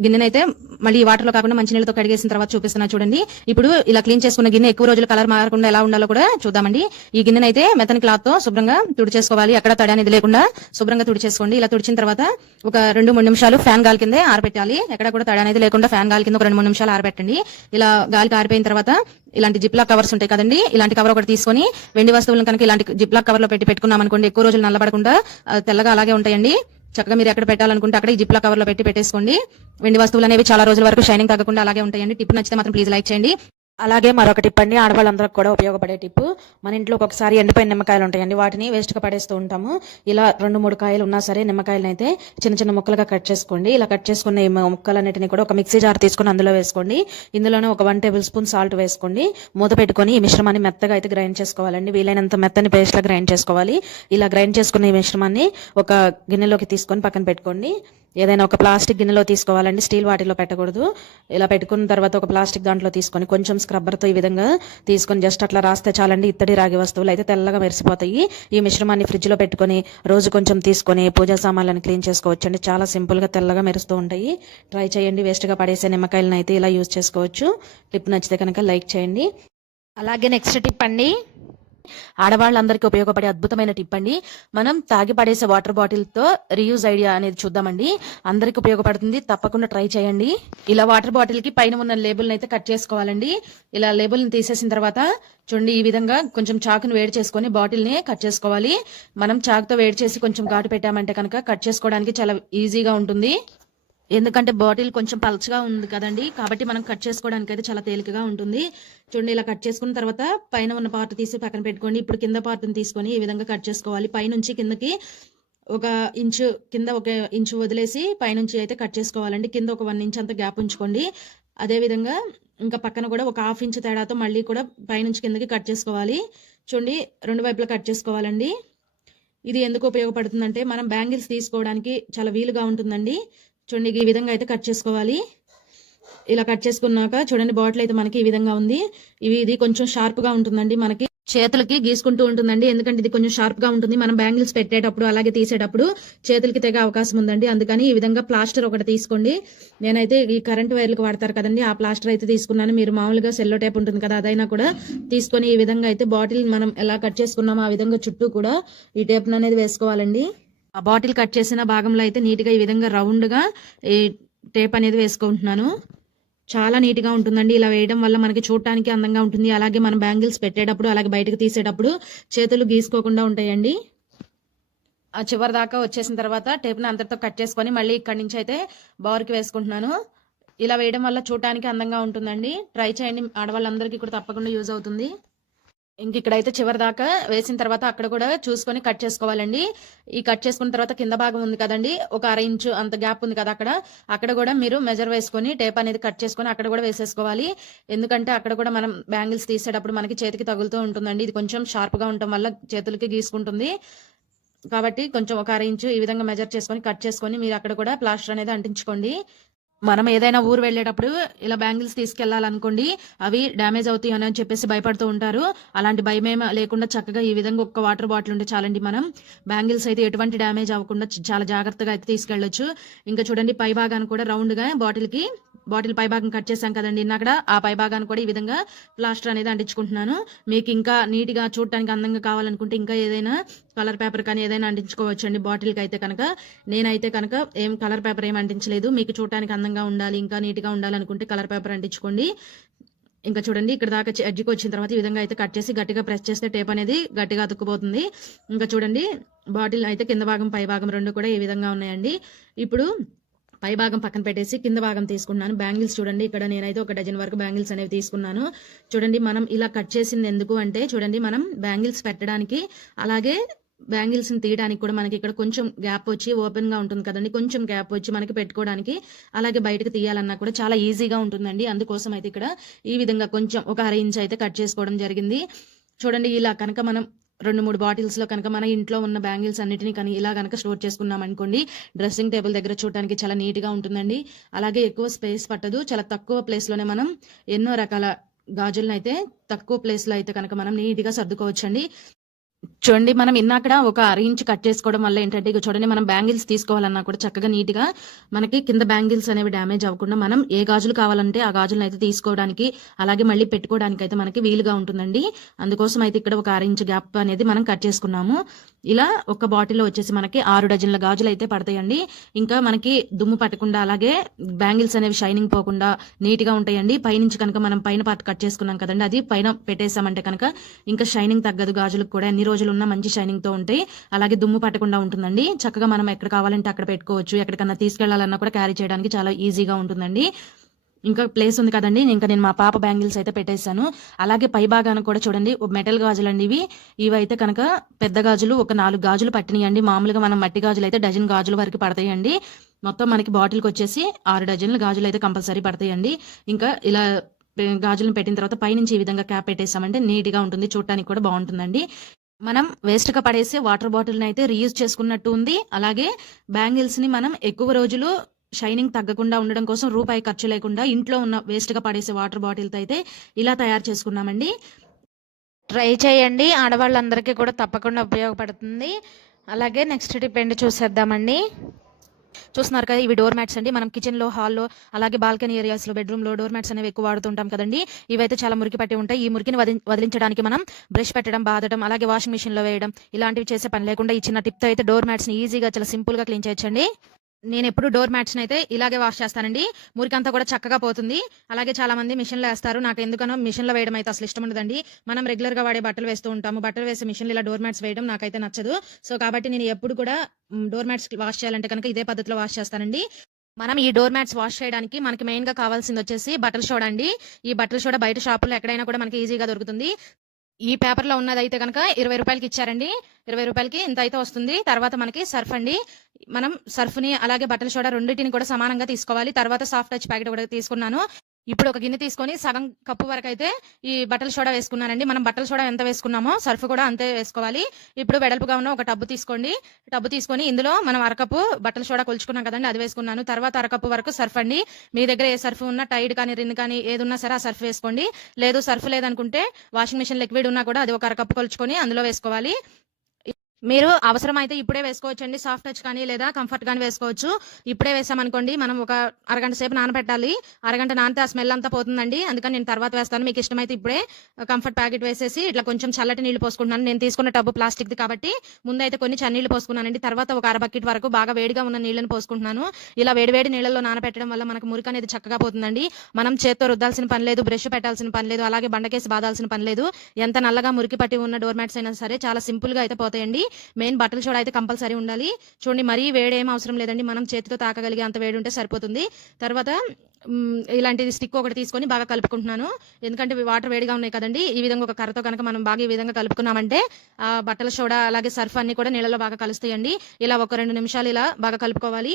గిన్నెనైతే మళ్ళీ వాటర్లో కాకుండా మంచినీళ్ళతో కడిగేసిన తర్వాత చూపిస్తున్నా చూడండి. ఇప్పుడు ఇలా క్లీన్ చేసుకున్న గిన్నె ఎక్కువ రోజులు కలర్ మారకుండా ఎలా ఉండాలో కూడా చూద్దామండి. ఈ గిన్నెనైతే మెతన్ క్లాత్తో శుభ్రంగా తుడిచేసుకోవాలి. అక్కడ తడి అనేది లేకుండా శుభ్రంగా తుడిచేసుకోండి. ఇలా తుడిచిన తర్వాత ఒక రెండు మూడు నిమిషాలు ఫ్యాన్ గాలి కిందే ఆరబెట్టాలి. ఎక్కడ కూడా తడి అనేది లేకుండా ఫ్యాన్ గాలి కింద ఒక రెండు మూడు నిమిషాలు ఆరబెట్టండి. ఇలా గాలికి ఆరిపోయిన తర్వాత ఇలాంటి జిప్లా కవర్స్ ఉంటాయి కదండి ఇలాంటి కవర్ ఒకటి తీసుకొని వెండి వస్తువులను కనుక ఇలాంటి జిప్లా కవర్లో పెట్టి పెట్టుకున్నాం అనుకోండి ఎక్కువ రోజులు నల్లబడకుండా తెల్లగా అలాగే ఉంటాయండి. చక్కగా మీరు ఎక్కడ పెట్టాలనుకుంటే అక్కడ ఈ జిప్లా కవర్లో పెట్టి పెట్టేసుకోండి. వెండి వస్తువులు అనేవి చాలా రోజుల వరకు షైనింగ్ తగ్గకుండా అలాగే ఉంటాయండి. టిప్ నచ్చితే మాత్రం ప్లీజ్ లైక్ చేయండి. అలాగే మరొక టిప్ అండి ఆడవాళ్ళందరికి కూడా ఉపయోగపడే టిప్ మన ఇంట్లో ఒక్కొక్కసారి ఎండిపోయిన నిమ్మకాయలు ఉంటాయండి. వాటిని వేస్ట్గా పడేస్తూ ఉంటాము. ఇలా రెండు మూడు కాయలు ఉన్నా సరే నిమ్మకాయలను అయితే చిన్న చిన్న ముక్కలుగా కట్ చేసుకోండి. ఇలా కట్ చేసుకున్న ముక్కలన్నిటిని కూడా ఒక మిక్సీ జార్ తీసుకొని అందులో వేసుకోండి. ఇందులోనే ఒక వన్ టేబుల్ స్పూన్ సాల్ట్ వేసుకోండి. మూత పెట్టుకొని ఈ మిశ్రమాన్ని మెత్తగా అయితే గ్రైండ్ చేసుకోవాలండి. వీలైనంత మెత్తని పేస్ట్లా గ్రైండ్ చేసుకోవాలి. ఇలా గ్రైండ్ చేసుకున్న ఈ మిశ్రమాన్ని ఒక గిన్నెలోకి తీసుకొని పక్కన పెట్టుకోండి. ఏదైనా ఒక ప్లాస్టిక్ గిన్నెలో తీసుకోవాలండి స్టీల్ వాటిలో పెట్టకూడదు. ఇలా పెట్టుకున్న తర్వాత ఒక ప్లాస్టిక్ దాంట్లో తీసుకొని కొంచెం స్క్రబ్బర్తో ఈ విధంగా తీసుకొని జస్ట్ అట్లా రాస్తే చాలండి. ఇత్తడి రాగి వస్తువులు అయితే తెల్లగా మెరిసిపోతాయి. ఈ మిశ్రమాన్ని ఫ్రిడ్జ్లో పెట్టుకొని రోజు కొంచెం తీసుకొని పూజా సామాన్లను క్లీన్ చేసుకోవచ్చు అండి చాలా సింపుల్గా తెల్లగా మెరుస్తూ ఉంటాయి. ట్రై చేయండి. వేస్ట్గా పడేసే నిమ్మకాయలను అయితే ఇలా యూజ్ చేసుకోవచ్చు. టిప్ నచ్చితే కనుక లైక్ చేయండి. అలాగే నెక్స్ట్ టిప్ అండి. ఆడవాళ్ళందరికీ ఉపయోగపడే అద్భుతమైన టిప్ అండి మనం తాగి పడేసే వాటర్ బాటిల్తో రీయూజ్ ఐడియా అనేది చూద్దామండి. అందరికి ఉపయోగపడుతుంది. తప్పకుండా ట్రై చేయండి. ఇలా వాటర్ బాటిల్కి పైన ఉన్న లేబుల్ని అయితే కట్ చేసుకోవాలండి. ఇలా లేబుల్ని తీసేసిన తర్వాత చూడండి ఈ విధంగా కొంచెం చాకును వేడి చేసుకొని బాటిల్ని కట్ చేసుకోవాలి. మనం చాకుతో వేడి చేసి కొంచెం ఘాటు పెట్టామంటే కనుక కట్ చేసుకోవడానికి చాలా ఈజీగా ఉంటుంది. ఎందుకంటే బాటిల్ కొంచెం పలచగా ఉంది కదండి. కాబట్టి మనం కట్ చేసుకోవడానికి అయితే చాలా తేలికగా ఉంటుంది. చూడండి ఇలా కట్ చేసుకున్న తర్వాత పైన ఉన్న పార్ట్ తీసి పక్కన పెట్టుకోండి. ఇప్పుడు కింద పార్ట్ని తీసుకొని ఈ విధంగా కట్ చేసుకోవాలి. పైనుంచి కిందకి ఒక ఇంచు కింద ఒక ఇంచు వదిలేసి పైనుంచి అయితే కట్ చేసుకోవాలండి. కింద ఒక వన్ ఇంచ్ అంత గ్యాప్ ఉంచుకోండి. అదేవిధంగా ఇంకా పక్కన కూడా ఒక హాఫ్ ఇంచ్ తేడాతో మళ్ళీ కూడా పైనుంచి కిందకి కట్ చేసుకోవాలి. చూడండి రెండు వైపులా కట్ చేసుకోవాలండి. ఇది ఎందుకు ఉపయోగపడుతుందంటే మనం బ్యాంగిల్స్ తీసుకోవడానికి చాలా వీలుగా ఉంటుందండి. చూడండి ఈ విధంగా అయితే కట్ చేసుకోవాలి. ఇలా కట్ చేసుకున్నాక చూడండి బాటిల్ అయితే మనకి ఈ విధంగా ఉంది. ఇవి ఇది కొంచెం షార్ప్గా ఉంటుందండి మనకి. చేతులకి గీసుకుంటూ ఉంటుందండి. ఎందుకంటే ఇది కొంచెం షార్ప్గా ఉంటుంది. మనం బ్యాంగిల్స్ పెట్టేటప్పుడు అలాగే తీసేటప్పుడు చేతులకి తెగే అవకాశం ఉందండి. అందుకని ఈ విధంగా ప్లాస్టర్ ఒకటి తీసుకోండి. నేనైతే ఈ కరెంట్ వైర్లకు వాడతారు కదండి ఆ ప్లాస్టర్ అయితే తీసుకున్నాను. మీరు మామూలుగా సెల్లో టైప్ ఉంటుంది కదా అదైనా కూడా తీసుకొని ఈ విధంగా అయితే బాటిల్ మనం ఎలా కట్ చేసుకున్నామో ఆ విధంగా చుట్టూ కూడా ఈ టేప్ అనేది వేసుకోవాలండి. ఆ బాటిల్ కట్ చేసిన భాగంలో అయితే నీట్గా ఈ విధంగా రౌండ్గా ఈ టేప్ అనేది వేసుకుంటున్నాను. చాలా నీట్గా ఉంటుందండి. ఇలా వేయడం వల్ల మనకి చూడటానికి అందంగా ఉంటుంది. అలాగే మనం బ్యాంగిల్స్ పెట్టేటప్పుడు అలాగే బయటకు తీసేటప్పుడు చేతులు గీసుకోకుండా ఉంటాయండి. ఆ చివరి దాకా వచ్చేసిన తర్వాత టేప్ని అంతటితో కట్ చేసుకొని మళ్ళీ ఇక్కడి నుంచి అయితే బౌర్కి వేసుకుంటున్నాను. ఇలా వేయడం వల్ల చూడటానికి అందంగా ఉంటుందండి. ట్రై చేయండి. ఆడవాళ్ళందరికీ కూడా తప్పకుండా యూజ్ అవుతుంది. ఇంక ఇక్కడైతే చివరి దాకా వేసిన తర్వాత అక్కడ కూడా చూసుకొని కట్ చేసుకోవాలండి. ఈ కట్ చేసుకున్న తర్వాత కింద భాగం ఉంది కదండి. ఒక అర ఇంచు అంత గ్యాప్ ఉంది కదా అక్కడ. అక్కడ కూడా మీరు మెజర్ వేసుకొని టేప్ అనేది కట్ చేసుకొని అక్కడ కూడా వేసేసుకోవాలి. ఎందుకంటే అక్కడ కూడా మనం బ్యాంగిల్స్ తీసేటప్పుడు మనకి చేతికి తగులుతూ ఉంటుందండి. ఇది కొంచెం షార్ప్గా ఉండటం వల్ల చేతులకి గీసుకుంటుంది. కాబట్టి కొంచెం ఒక అర ఇంచు ఈ విధంగా మెజర్ చేసుకొని కట్ చేసుకొని మీరు అక్కడ కూడా ప్లాస్టర్ అనేది అంటించుకోండి. మనం ఏదైనా ఊరు వెళ్ళేటప్పుడు ఇలా బ్యాంగిల్స్ తీసుకెళ్ళాలనుకోండి అవి డ్యామేజ్ అవుతాయి అని చెప్పేసి భయపడుతూ ఉంటారు. అలాంటి భయమేం లేకుండా చక్కగా ఈ విధంగా ఒక్క వాటర్ బాటిల్ ఉంటే చాలండి మనం. బ్యాంగిల్స్ అయితే ఎటువంటి డ్యామేజ్ అవ్వకుండా చాలా జాగ్రత్తగా అయితే తీసుకెళ్ళొచ్చు ఇంకా చూడండి పై భాగాన్ని కూడా రౌండ్గా బాటిల్కి బాటిల్ పై భాగం కట్ చేశాం కదండి అక్కడ. ఆ పై భాగాన్ని కూడా ఈ విధంగా ప్లాస్టర్ అనేది అంటించుకుంటున్నాను. మీకు ఇంకా నీట్గా చూడటానికి అందంగా కావాలనుకుంటే ఇంకా ఏదైనా కలర్ పేపర్ కానీ ఏదైనా అంటించుకోవచ్చు అండి బాటిల్కి అయితే కనుక. నేనైతే కనుక ఏం కలర్ పేపర్ ఏం అంటించలేదు. మీకు చూడటానికి అందంగా ఉండాలి ఇంకా నీట్గా ఉండాలనుకుంటే కలర్ పేపర్ అంటించుకోండి. ఇంకా చూడండి ఇక్కడ దాకా చి- వచ్చిన తర్వాత ఈ విధంగా అయితే కట్ చేసి గట్టిగా ప్రెస్ చేస్తే టేప్ అనేది గట్టిగా అతుక్కుపోతుంది. ఇంకా చూడండి బాటిల్ అయితే కింద భాగం పై భాగం రెండు కూడా ఈ విధంగా ఉన్నాయండి. ఇప్పుడు పై భాగం పక్కన పెట్టేసి కింద భాగం తీసుకున్నాను. బ్యాంగిల్స్ చూడండి ఇక్కడ నేనైతే ఒక డజన్ వరకు బ్యాంగిల్స్ అనేవి తీసుకున్నాను. చూడండి మనం ఇలా కట్ చేసింది ఎందుకు అంటే చూడండి మనం బ్యాంగిల్స్ పెట్టడానికి అలాగే బ్యాంగిల్స్ని తీయడానికి కూడా మనకి ఇక్కడ కొంచెం గ్యాప్ వచ్చి ఓపెన్గా ఉంటుంది కదండి. కొంచెం గ్యాప్ వచ్చి మనకి పెట్టుకోవడానికి అలాగే బయటకు తీయాలన్నా కూడా చాలా ఈజీగా ఉంటుందండి. అందుకోసం అయితే ఇక్కడ ఈ విధంగా కొంచెం ఒక అర ఇంచ్ అయితే కట్ చేసుకోవడం జరిగింది. చూడండి ఇలా కనుక మనం రెండు మూడు బాటిల్స్లో కనుక మన ఇంట్లో ఉన్న బ్యాంగిల్స్ అన్నిటిని కానీ ఇలా కనుక స్టోర్ చేసుకున్నాం అనుకోండి డ్రెస్సింగ్ టేబుల్ దగ్గర చూడడానికి చాలా నీట్గా ఉంటుందండి. అలాగే ఎక్కువ స్పేస్ పట్టదు. చాలా తక్కువ ప్లేస్లోనే మనం ఎన్నో రకాల గాజులను అయితే తక్కువ ప్లేస్లో అయితే కనుక మనం నీట్గా సర్దుకోవచ్చండి. చూడండి మనం ఇన్నాకడ ఒక అర ఇంచ్ కట్ చేసుకోవడం వల్ల ఏంటంటే ఇక చూడండి మనం బ్యాంగిల్స్ తీసుకోవాలన్నా కూడా చక్కగా నీట్గా మనకి కింద బ్యాంగిల్స్ అనేవి డ్యామేజ్ అవ్వకుండా మనం ఏ గాజులు కావాలంటే ఆ గాజులను అయితే తీసుకోవడానికి అలాగే మళ్ళీ పెట్టుకోవడానికి అయితే మనకి వీలుగా ఉంటుందండి. అందుకోసం అయితే ఇక్కడ ఒక అర ఇంచ్ గ్యాప్ అనేది మనం కట్ చేసుకున్నాము. ఇలా ఒక బాటిల్లో వచ్చేసి మనకి ఆరు డజన్ల గాజులు అయితే పడతాయండి. ఇంకా మనకి దుమ్ము పట్టకుండా అలాగే బ్యాంగిల్స్ అనేవి షైనింగ్ పోకుండా నీట్గా ఉంటాయండి. పైనుంచి కనుక మనం పైన పార్ట్ కట్ చేసుకున్నాం కదండి అది పైన పెట్టేసామంటే కనుక ఇంకా షైనింగ్ తగ్గదు గాజులకు కూడా. ఎన్ని రోజులు ఉన్నా మంచి షైనింగ్తో ఉంటాయి. అలాగే దుమ్ము పట్టకుండా ఉంటుందండి. చక్కగా మనం ఎక్కడ కావాలంటే అక్కడ పెట్టుకోవచ్చు. ఎక్కడికన్నా తీసుకెళ్ళాలన్నా కూడా క్యారీ చేయడానికి చాలా ఈజీగా ఉంటుందండి. ఇంకా ప్లేస్ ఉంది కదండి. ఇంకా నేను మా పాప బ్యాంగిల్స్ అయితే పెట్టేశాను. అలాగే పై భాగాన కూడా చూడండి ఓ మెటల్ గాజులు అండి ఇవి. ఇవైతే కనుక పెద్ద గాజులు ఒక నాలుగు గాజులు పట్టినాయండి. మామూలుగా మనం మట్టి గాజులు అయితే డజన్ గాజుల వరకు పడతాయండి. మొత్తం మనకి బాటిల్కి వచ్చేసి ఆరు డజన్లు గాజులు అయితే కంపల్సరీ పడతాయండి. ఇంకా ఇలా గాజులను పెట్టిన తర్వాత పైనుంచి ఈ విధంగా క్యాప్ పెట్టేసామంటే నీట్గా ఉంటుంది. చూడటానికి కూడా బాగుంటుందండి. మనం వేస్ట్గా పడేసే వాటర్ బాటిల్ని అయితే రీయూజ్ చేసుకున్నట్టు ఉంది. అలాగే బ్యాంగిల్స్ని మనం ఎక్కువ రోజులు షైనింగ్ తగ్గకుండా ఉండడం కోసం రూపాయి ఖర్చు లేకుండా ఇంట్లో ఉన్న వేస్ట్గా పడేసే వాటర్ బాటిల్తో అయితే ఇలా తయారు చేసుకున్నామండి. ట్రై చేయండి. ఆడవాళ్ళందరికీ కూడా తప్పకుండా ఉపయోగపడుతుంది. అలాగే నెక్స్ట్ టిపెండ్ చూసేద్దామండి. చూస్తున్నారు కదా ఇవి డోర్ మ్యాట్స్ అండి. మనం కిచెన్లో హాల్లో అలాగే బాల్కనీ ఏరియాస్లో బెడ్రూమ్లో డోర్ మ్యాట్స్ అనేవి ఎక్కువ వాడుతుంటాం కదండి. ఇవైతే చాలా మురికి పట్టి ఉంటాయి. ఈ మురికిని వదిలించడానికి మనం బ్రష్ పెట్టడం బాదడం అలాగే వాషింగ్ మిషన్లో వేయడం ఇలాంటివి చేసే పని లేకుండా ఈ చిన్న అయితే డోర్ మ్యాట్స్ని ఈజీగా చాలా సింపుల్గా క్లీన్ చేయొచ్చండి. నేను ఎప్పుడు డోర్ మ్యాట్స్ అయితే ఇలాగే వాష్ చేస్తానండి. మురికంతా కూడా చక్కగా పోతుంది. అలాగే చాలా మంది మిషన్లో వేస్తారు. నాకు ఎందుకనో మిషన్లో వేయడం అయితే అసలు ఇష్టం ఉండదండి. మనం రెగ్యులర్గా వాడే బట్టలు వేస్తూ ఉంటాము. బట్టలు వేసే మిషన్ ఇలా డోర్ మ్యాట్స్ వేయడం నాకైతే నచ్చదు. సో కాబట్టి నేను ఎప్పుడు కూడా డోర్ మ్యాట్స్ వాష్ చేయాలంటే కనుక ఇదే పద్ధతిలో వాష్ చేస్తానండి. మనం ఈ డోర్ మ్యాట్స్ వాష్ చేయడానికి మనకి మెయిన్గా కావాల్సింది వచ్చేసి బట్టల సోడా అండి. ఈ బట్టల సోడా బయట షాపులో ఎక్కడైనా కూడా మనకి ఈజీగా దొరుకుతుంది. ఈ పేపర్లో ఉన్నది అయితే కనుక ఇరవై రూపాయలకి ఇచ్చారండి. ఇరవై రూపాయలకి ఇంత అయితే వస్తుంది. తర్వాత మనకి సర్ఫ్ అండి. మనం సర్ఫ్ని అలాగే బట్టల సోడా రెండింటిని కూడా సమానంగా తీసుకోవాలి. తర్వాత సాఫ్ట్ టచ్ ప్యాకెట్ కూడా తీసుకున్నాను. ఇప్పుడు ఒక గిన్నె తీసుకొని సగం కప్పు వరకు అయితే ఈ బట్టల సోడా వేసుకున్నానండి. మనం బట్టల సోడా ఎంత వేసుకున్నామో సర్ఫ్ కూడా అంతే వేసుకోవాలి. ఇప్పుడు వెడల్పుగా ఉన్న ఒక టబ్బు తీసుకోండి. టబ్బు తీసుకొని ఇందులో మనం అరకప్పు బట్టల సోడా కొలుచుకున్నాం కదండి అది వేసుకున్నాను. తర్వాత అరకప్పు వరకు సర్ఫ్ అండి. మీ దగ్గర ఏ సర్ఫ్ ఉన్నా టైడ్ కానీ రిన్ కానీ ఏది ఉన్నా సరే ఆ సర్ఫ్ వేసుకోండి. లేదు సర్ఫ్ లేదనుకుంటే వాషింగ్ మిషన్ లిక్విడ్ ఉన్నా కూడా అది ఒక అరకప్పు కొలుచుకొని అందులో వేసుకోవాలి. మీరు అవసరమైతే ఇప్పుడే వేసుకోవచ్చు అండి సాఫ్ట్ టచ్ కానీ లేదా కంఫర్ట్ కానీ వేసుకోవచ్చు. ఇప్పుడే వేసామనుకోండి మనం ఒక అరగంట సేపు నానబెట్టాలి. అరగంట నానితే ఆ స్మెల్ అంతా పోతుందండి. అందుకని నేను తర్వాత వేస్తాను. మీకు ఇష్టమైతే ఇప్పుడే కంఫర్ట్ ప్యాకెట్ వేసేసి ఇట్లా కొంచెం చల్లటి నీళ్ళు పోసుకుంటున్నాను. నేను తీసుకున్న టబ్బు ప్లాస్టిక్ది కాబట్టి ముందైతే కొన్ని చన్నీళ్ళు పోసుకున్నానండి. తర్వాత ఒక అర బకెట్ వరకు బాగా వేడిగా ఉన్న నీళ్ళని పోసుకుంటున్నాను. ఇలా వేడివేడి నీళ్ళలో నానబెట్టడం వల్ల మనకు మురికి అనేది చక్కగా పోతుందండి. మనం చేత్తో రుద్దాల్సిన పని లేదు బ్రష్ పెట్టాల్సిన పని లేదు అలాగే బండకేసి బాదాల్సిన పని లేదు. ఎంత నల్లగా మురికి పట్టి ఉన్న డోర్ మ్యాట్స్ అయినా సరే చాలా సింపుల్గా అయితే పోతాయండి. మెయిన్ బట్టల సోడా అయితే కంపల్సరీ ఉండాలి. చూడండి మరీ వేడి ఏం అవసరం లేదండి. మనం చేతితో తాకగలిగే అంత వేడి ఉంటే సరిపోతుంది. తర్వాత ఇలాంటిది స్టిక్ ఒకటి తీసుకొని బాగా కలుపుకుంటున్నాను. ఎందుకంటే వాటర్ వేడిగా ఉన్నాయి కదండి. ఈ విధంగా ఒక కర్రతో కనుక మనం బాగా ఈ విధంగా కలుపుకున్నామంటే ఆ బట్టల సోడా అలాగే సర్ఫ్ అన్ని కూడా నీళ్ళలో బాగా కలుస్తాయండి. ఇలా ఒక రెండు నిమిషాలు ఇలా బాగా కలుపుకోవాలి.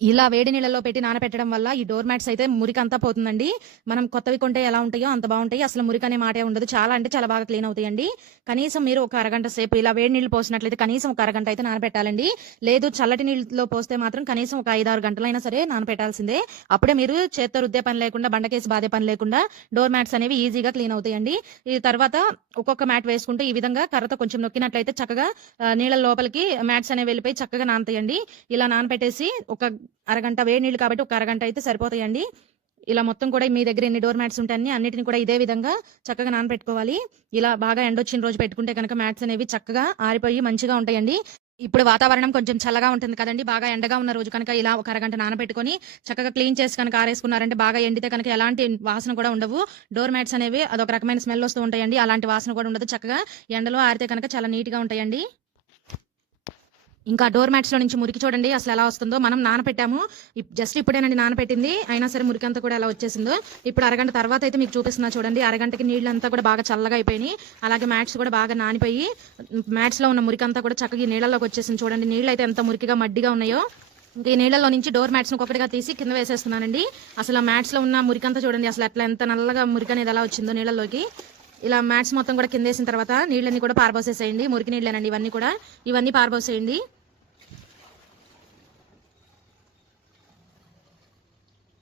ఇలా వేడి నీళ్ళలో పెట్టి నానబెట్టడం వల్ల ఈ డోర్ మ్యాట్స్ అయితే మురికి అంతా పోతుందండి. మనం కొత్తవి కొంటే ఎలా ఉంటాయో అంత బాగుంటాయి. అసలు మురికి అనే మాటే ఉండదు. చాలా అంటే చాలా బాగా క్లీన్ అవుతాయండి. కనీసం మీరు ఒక అరగంట సేపు ఇలా వేడి నీళ్ళు పోసినట్లయితే కనీసం ఒక అరగంట అయితే నానబెట్టాలండి లేదు చల్లటి నీళ్ళలో పోస్తే మాత్రం కనీసం ఒక ఐదు ఆరు గంటలైనా సరే నానబెట్టాల్సిందే అప్పుడే మీరు చేత్తో రుద్దే పని లేకుండా బండకేసి బాధే పని లేకుండా డోర్ మ్యాట్స్ అనేవి ఈజీగా క్లీన్ అవుతాయండి. ఈ తర్వాత ఒక్కొక్క మ్యాట్ వేసుకుంటే ఈ విధంగా కర్రతో కొంచెం నొక్కినట్లయితే చక్కగా నీళ్ళ లోపలికి మ్యాట్స్ అనేవి వెళ్ళిపోయి చక్కగా నానతాయండి. ఇలా నానబెట్టేసి ఒక అరగంట వేడి నీళ్ళు కాబట్టి ఒక అరగంట అయితే సరిపోతాయండి. ఇలా మొత్తం కూడా మీ దగ్గర ఎన్ని డోర్ మ్యాట్స్ ఉంటాయని అన్నిటిని కూడా ఇదే విధంగా చక్కగా నానబెట్టుకోవాలి. ఇలా బాగా ఎండొచ్చిన రోజు పెట్టుకుంటే కనుక మ్యాట్స్ అనేవి చక్కగా ఆరిపోయి మంచిగా ఉంటాయండి. ఇప్పుడు వాతావరణం కొంచెం చల్లగా ఉంటుంది కదండి. బాగా ఎండగా ఉన్న రోజు కనుక ఇలా ఒక అరగంట నానబెట్టుకొని చక్కగా క్లీన్ చేసి కనుక ఆరేసుకున్నారంటే బాగా ఎండితే కనుక ఎలాంటి వాసన కూడా ఉండవు. డోర్ మ్యాట్స్ అనేవి అదొక రకమైన స్మెల్ వస్తూ ఉంటాయండి. అలాంటి వాసన కూడా ఉండదు. చక్కగా ఎండలో ఆరితే కనుక చాలా నీట్గా ఉంటాయండి. ఇంకా డోర్ మ్యాట్స్లో నుంచి మురికి చూడండి అసలు ఎలా వస్తుందో. మనం నానపెట్టాము. జస్ట్ ఇప్పుడేనండి నానపెట్టింది. అయినా సరే మురికి అంతా కూడా ఎలా వచ్చేసిందో. ఇప్పుడు అరగంట తర్వాత అయితే మీకు చూపిస్తున్నా చూడండి. అరగంటకి నీళ్ళు అంతా కూడా బాగా చల్లగా అయిపోయినాయి. అలాగే మ్యాట్స్ కూడా బాగా నానిపోయి మ్యాట్స్లో ఉన్న మురికి అంతా కూడా చక్కగా ఈ నీళ్ళలోకి వచ్చేసింది చూడండి. నీళ్ళు అయితే ఎంత మురికిగా మడ్డిగా ఉన్నాయో. ఇంకా ఈ నీళ్ళలో నుంచి డోర్ మ్యాట్స్ ఒక్కొక్కటిగా తీసి కింద వేసేస్తున్నానండి. అసలు ఆ మ్యాట్స్లో ఉన్న మురికంతా చూడండి. అసలు ఎట్లా ఎంత నల్లగా మురికి అనేది ఎలా వచ్చిందో నీళ్ళలోకి. ఇలా మ్యాట్స్ మొత్తం కూడా కింద వేసిన తర్వాత నీళ్ళని కూడా పారబోసేసేయండి మురికి నీళ్ళనండి ఇవన్నీ కూడా. ఇవన్నీ పారబోసేయండి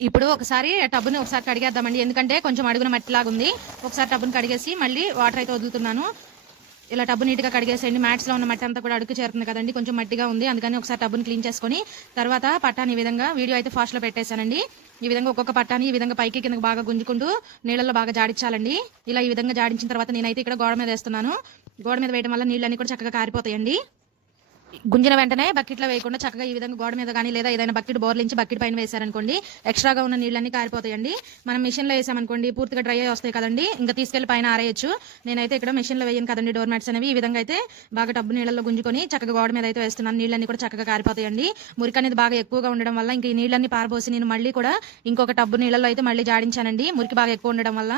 ఇప్పుడు ఒకసారి టబ్బుని ఒకసారి కడిగేద్దామండి. ఎందుకంటే కొంచెం అడుగున మట్టిలాగా ఉంది ఒకసారి టబ్బుని కడిగేసి మళ్ళీ వాటర్ అయితే వదులుతున్నాను. ఇలా టబ్బు నీట్గా కడిగేసేయండి. మ్యాట్స్లో ఉన్న మట్టి అంతా కూడా అడుగు చేరుతుంది కదండి. కొంచెం మట్టిగా ఉంది. అందుకని ఒకసారి టబ్బుని క్లీన్ చేసుకొని తర్వాత పట్టాని ఈ విధంగా వీడియో అయితే ఫాస్ట్లో పెట్టేశానండి. ఈ విధంగా ఒక్కొక్క పట్టాని ఈ విధంగా పైకి కిందకి బాగా గుంజుకుంటూ నీళ్ళలో బాగా జాడించాలండి. ఇలా ఈ విధంగా జాడించిన తర్వాత నేనైతే ఇక్కడ గోడ మీద వేస్తున్నాను. గోడ మీద వేయడం వల్ల నీళ్ళన్నీ కూడా చక్కగా కారిపోతాయండి. గుంజిన వెంటనే బకెట్లో వేయకుండా చక్కగా ఈ విధంగా గోడ మీద కానీ లేదా ఏదైనా బకెట్ బోర్లించి బకెట్ పైన వేశారనుకోండి ఎక్స్ట్రాగా ఉన్న నీళ్ళన్నీ కారిపోతాయండి. మనం మిషన్లో వేసామనుకోండి పూర్తిగా డ్రై అయ్యి వస్తాయి కదండి. ఇంకా తీసుకెళ్ళి పైన ఆరేయచ్చు. నేనైతే ఇక్కడ మిషన్లో వేయను కదండి డోర్ మ్యాట్స్ అనేవి. ఈ విధంగా అయితే బాగా టబ్బు నీళ్ళలో గుంజుకొని చక్కగా గోడ మీద అయితే వేస్తున్నాను. నీళ్ళన్నీ కూడా చక్కగా కారిపోతాయండి. మురికి అనేది బాగా ఎక్కువగా ఉండడం వల్ల ఇంకా ఈ నీళ్ళన్నీ పారబోసి నేను మళ్ళీ కూడా ఇంకొక టబ్బు నీళ్ళలో అయితే మళ్ళీ జాడించానండి. మురికి బాగా ఎక్కువ ఉండడం వల్ల.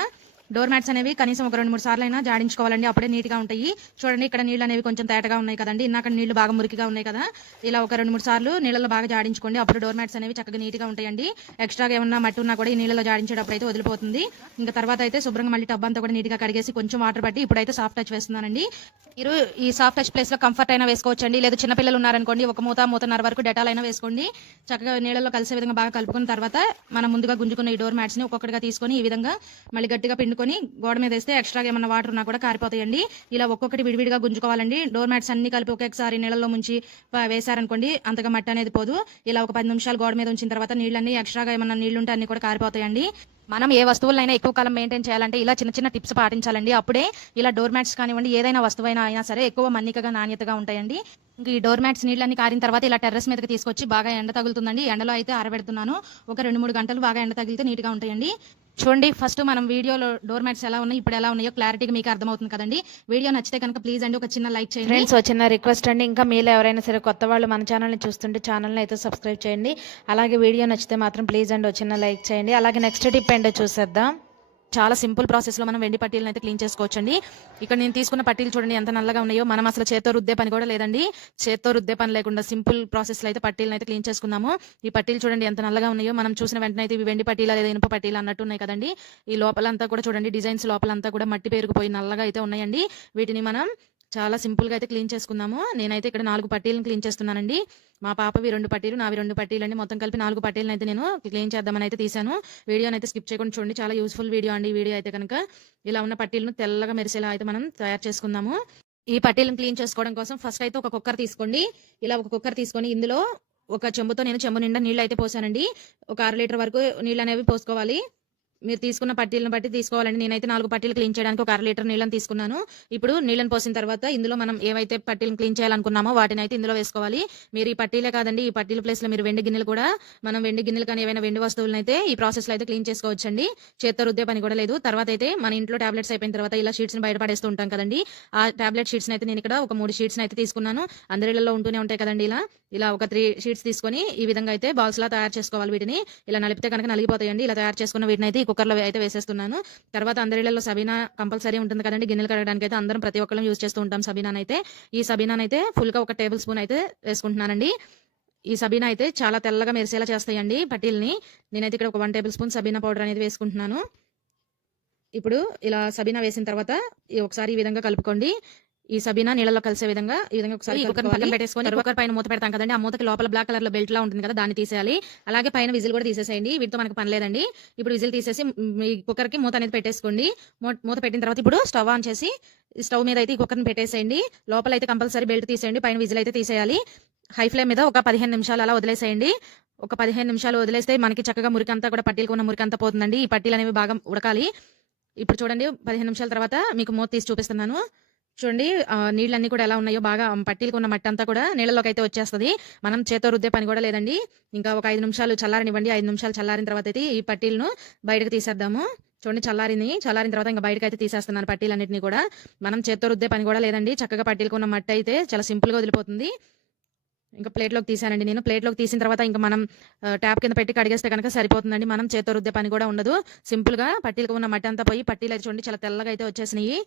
డోర్ మ్యాట్స్ అనేవి కనీసం ఒక రెండు మూడు సార్లు అయినా జాడించుకోవాలండి. అప్పుడే నీట్గా ఉంటాయి. చూడండి ఇక్కడ నీళ్ళు అనేవి కొంచెం తేటగా ఉన్నాయి కదండి. ఇందాక నీళ్ళు బాగా మురికిగా ఉన్నాయి కదా. ఇలా ఒక రెండు మూడు సార్లు నీళ్ళలో బాగా జాడించుకోండి. అప్పుడు డోర్ మ్యాట్స్ అనేవి చక్కగా నీట్గా ఉంటాయండి ఎక్స్ట్రాగా ఏమన్నా మట్టి ఉన్నా కూడా ఈ నీళ్ళలో జాడించేటప్పుడు అయితే వదిలిపోతుంది. ఇంకా తర్వాత అయితే శుభ్రంగా మళ్ళీ టబ్ అంతా కూడా నీట్గా కడిగేసి కొంచెం వాటర్ పట్టి ఇప్పుడైతే సాఫ్ట్ టచ్ వేస్తున్నానండి. మీరు ఈ సాఫ్ట్ టచ్ ప్లేస్లో కంఫర్ట్ అయినా వేసుకోవచ్చండి. లేదా చిన్నపిల్లలు ఉన్నారనుకోండి ఒక మూత మూతన్నర వరకు డెటాల్ అయినా వేసుకోండి. చక్కగా నీళ్ళలో కలిసే విధంగా బాగా కలుపుకున్న తర్వాత మనం ముందుగా గుంజుకున్న ఈ డోర్ మ్యాట్స్ని ఒక్కొక్కటిగా తీసుకొని ఈ విధంగా మళ్ళీ గట్టిగా పిండుకొని గోడ మీద వేస్తే ఎక్స్ట్రాగా ఏమన్నా వాటర్ ఉన్నా కూడా కారిపోతాయండి. ఇలా ఒక్కొక్కటి విడివిడిగా గుంజుకోవాలండి. డోర్ మ్యాట్స్ అన్ని కలిపి ఒకేసారి నీళ్ళలో ముంచి వేసారనుకోండి వేశారనుకోండి అంతగా మట్టి అనేది పోదు. ఇలా ఒక పది నిమిషాలు గోడ మీద ఉంచిన తర్వాత నీళ్ళన్నీ ఎక్స్ట్రాగా ఏమన్నా నీళ్ళు ఉంటే అన్ని కూడా కారిపోతాయండి. మనం ఏ వస్తువులైనా ఎక్కువ కాలం మెయింటైన్ చేయాలంటే ఇలా చిన్న చిన్న టిప్స్ పాటించాలండి. అప్పుడే ఇలా డోర్ మ్యాట్స్ కానివ్వండి ఏదైనా వస్తువైనా అయినా సరే ఎక్కువ మన్నికగా నాణ్యతగా ఉంటాయండి. ఇంకా ఈ డోర్ మ్యాట్స్ నీళ్ళని కారిన తర్వాత ఇలా టెర్రస్ మీదకి తీసుకొచ్చి బాగా ఎండ తగులుతుందండి. ఎండలో అయితే ఆరబెడుతున్నాను ఒక రెండు మూడు గంటలు బాగా ఎండ తగిలితే నీట్గా ఉంటాయండి. చూడండి ఫస్ట్ మనం వీడియోలో డోర్ మ్యాట్స్ ఎలా ఉన్నాయి ఇప్పుడు ఎలా ఉన్నాయో క్లారిటీగా మీకు అర్థమవుతుంది కదండి. వీడియో నచ్చితే కనుక ప్లీజ్ అండి ఒక చిన్న లైక్ చేయండి. ఫ్రెండ్స్ చిన్న రిక్వెస్ట్ అండి. ఇంకా మీలో ఎవరైనా సరే కొత్త వాళ్ళు మన ఛానల్ని చూస్తుంటే ఛానల్ని అయితే సబ్స్క్రైబ్ చేయండి. అలాగే వీడియో నచ్చితే మాత్రం ప్లీజ్ అండి ఒక చిన్న లైక్ చేయండి. అలాగే నెక్స్ట్ టిప్ ఏంటో చూసేద్దాం. చాలా సింపుల్ ప్రాసెస్లో మనం వెండి పట్టీలను అయితే క్లీన్ చేసుకోవచ్చండి. ఇక్కడ నేను తీసుకున్న పట్టీలు చూడండి ఎంత నల్లగా ఉన్నాయో. మనం అసలు చేత్తో రుద్దే పని కూడా లేదండి. చేత్తో రుద్దే పని లేకుండా సింపుల్ ప్రాసెస్లో అయితే పట్టీలను అయితే క్లీన్ చేసుకుందాము ఈ పట్టీలు చూడండి ఎంత నల్లగా ఉన్నాయో. మనం చూసిన వెంటనే అయితే ఇవి వెండి పట్టీలా లేదా ఇనుప పట్టీలు అన్నట్టు ఉన్నాయి కదండి. ఈ లోపలంతా కూడా చూడండి డిజైన్స్ లోపలంతా కూడా మట్టి పేరుకుపోయి నల్లగా అయితే ఉన్నాయండి. వీటిని మనం చాలా సింపుల్గా అయితే క్లీన్ చేసుకుందాము నేనైతే ఇక్కడ నాలుగు పట్టీలను క్లీన్ చేస్తున్నానండి. మా పాపవి రెండు పట్టీలు నావి రెండు పట్టీలు అండి మొత్తం కలిపి నాలుగు పట్టీలను అయితే నేను క్లీన్ చేద్దామని అయితే తీసాను వీడియోని అయితే స్కిప్ చేయకుండా చూడండి. చాలా యూస్ఫుల్ వీడియో అండి ఈ వీడియో అయితే కనుక. ఇలా ఉన్న పట్టీలను తెల్లగా మెరిసేలా అయితే మనం తయారు చేసుకుందాము. ఈ పట్టీలను క్లీన్ చేసుకోవడం కోసం ఫస్ట్ అయితే ఒక కుక్కర్ తీసుకోండి. ఇలా ఒక కుక్కర్ తీసుకొని ఇందులో ఒక చెంబుతో నేను చెంబు నిండా నీళ్ళు అయితే పోసానండి. ఒక అర లీటర్ వరకు నీళ్ళు అనేవి పోసుకోవాలి. మీరు తీసుకున్న పట్టీలను బట్టి తీసుకోవాలండి. నేనైతే నాలుగు పట్టీలు క్లీన్ చేయడానికి ఒక అర లీటర్ నీళ్ళని తీసుకున్నాను. ఇప్పుడు నీళ్ళని పోసిన తర్వాత ఇందులో మనం ఏవైతే పట్టీలను క్లీన్ చేయాలనుకున్నామో వాటిని అయితే ఇందులో వేసుకోవాలి. మీరు ఈ పట్టీలే కాదండి ఈ పట్టీల ప్లేస్లో మీరు వెండి గిన్నెలు కూడా మనం వెండి గిన్నెలు కానీ ఏవైనా వెండి వస్తువులను అయితే ఈ ప్రాసెస్లో అయితే క్లీన్ చేసుకోవచ్చండి. చేత్తో రుద్దే పని కూడా లేదు. తర్వాత అయితే మన ఇంట్లో టాబ్లెట్స్ అయిపోయిన తర్వాత ఇలా షీట్స్ని ఉంటాం కదండి. ఆ టాబ్లెట్ షీట్స్ అయితే నేను ఇక్కడ ఒక మూడు షీట్స్ అయితే తీసుకున్నాను. అందరిలో ఉంటూనే ఉంటాయి కదండి ఇలా. ఇలా ఒక త్రీ షీట్స్ తీసుకొని ఈ విధంగా అయితే బాల్స్లా తయారు చేసుకోవాలి వీటిని. ఇలా నలిపితే కనుక నలిగిపోతాయండి. ఇలా తయారు చేసుకున్న వీటిని అయితే కుక్కర్లో అయితే వేసేస్తున్నాను. తర్వాత అందరిలో సబీనా కంపల్సరీ ఉంటుంది కదండి గిన్నెలు కడగడానికి అయితే అందరం ప్రతి ఒక్కరం యూజ్ చేస్తూ ఉంటాం సబీనాన్ అయితే ఈ సబీనాన్ అయితే ఫుల్గా ఒక టేబుల్ స్పూన్ అయితే వేసుకుంటున్నానండి. ఈ సబీనా అయితే చాలా తెల్లగా మెరిసేలా చేస్తాయండి పట్టీల్ని. నేనైతే ఇక్కడ ఒక one tablespoon Sabina powder అనేది వేసుకుంటున్నాను. ఇప్పుడు ఇలా సబీనా వేసిన తర్వాత ఒకసారి ఈ విధంగా కలుపుకోండి. ఈ సబీనా నీళ్ళలో కలిసే విధంగా ఈ విధంగా ఒకసారి పక్కన పెట్టేసుకొని కుక్కర్ పైన మూత పెడతాం కదండి. ఆ మూతకి లోపల బ్లాక్ కలర్లో బెల్ట్ లా ఉంటుంది కదా దాన్ని తీసేయాలి. అలాగే పైన విజిల్ కూడా తీసేసేయండి. వీటితో మనకు పని లేదండి. ఇప్పుడు విజిల్ తీసేసి మ్, ఈ కుక్కర్కి మూత అనేది పెట్టేసుకోండి. మూత పెట్టిన తర్వాత ఇప్పుడు స్టవ్ ఆన్ చేసి స్టవ్ మీద అయితే ఈ కుక్కర్ని పెట్టేసేయండి. లోపల అయితే కంపల్సరీ బెల్ట్ తీసేయండి. పైన విజిల్ అయితే తీసేయాలి. హై ఫ్లేమ్ మీద ఒక పదిహేను నిమిషాలు అలా వదిలేసేయండి. ఒక పదిహేను నిమిషాలు వదిలేస్తే మనకి చక్కగా మురికంతా కూడా పట్టీలకు ఉన్న మురికంతా పోతుందండి. ఈ పట్టీలు అనేవి బాగా ఉడకాలి. ఇప్పుడు చూడండి పదిహేను నిమిషాల తర్వాత మీకు మూత తీసి చూపిస్తున్నాను. చూడండి ఆ, నీళ్ళన్నీ కూడా ఎలా ఉన్నాయో బాగా పట్టీలకు ఉన్న మట్టి అంతా కూడా నీళ్ళలోకి అయితే వచ్చేస్తుంది. మనం చేతో రుద్దే పని కూడా లేదండి. ఇంకా ఒక ఐదు నిమిషాలు చల్లారనివ్వండి. ఐదు నిమిషాలు చల్లారిన తర్వాత అయితే ఈ పట్టీలను బయటకు తీసేద్దాము. చూడండి చల్లారింది. చల్లారిన తర్వాత ఇంకా బయటకు అయితే తీసేస్తున్నాను పట్టీలన్నింటినీ కూడా. మనం చేత్తో రుద్దే పని కూడా లేదండి. చక్కగా పట్టీలకు ఉన్న మట్టి అయితే చాలా సింపుల్గా వదిలిపోతుంది. ఇంకా ప్లేట్లోకి తీసానండి నేను. ప్లేట్లోకి తీసిన తర్వాత ఇంకా మనం ట్యాప్ కింద పెట్టి కడిగేస్తే కనుక సరిపోతుందండి. మనం చేత్తో రుద్దే పని కూడా ఉండదు. సింపుల్గా పట్టీలకు ఉన్న మట్టి అంతా పోయి పట్టీలు అయితే చూడండి చాలా తెల్లగా అయితే వచ్చేసినాయి.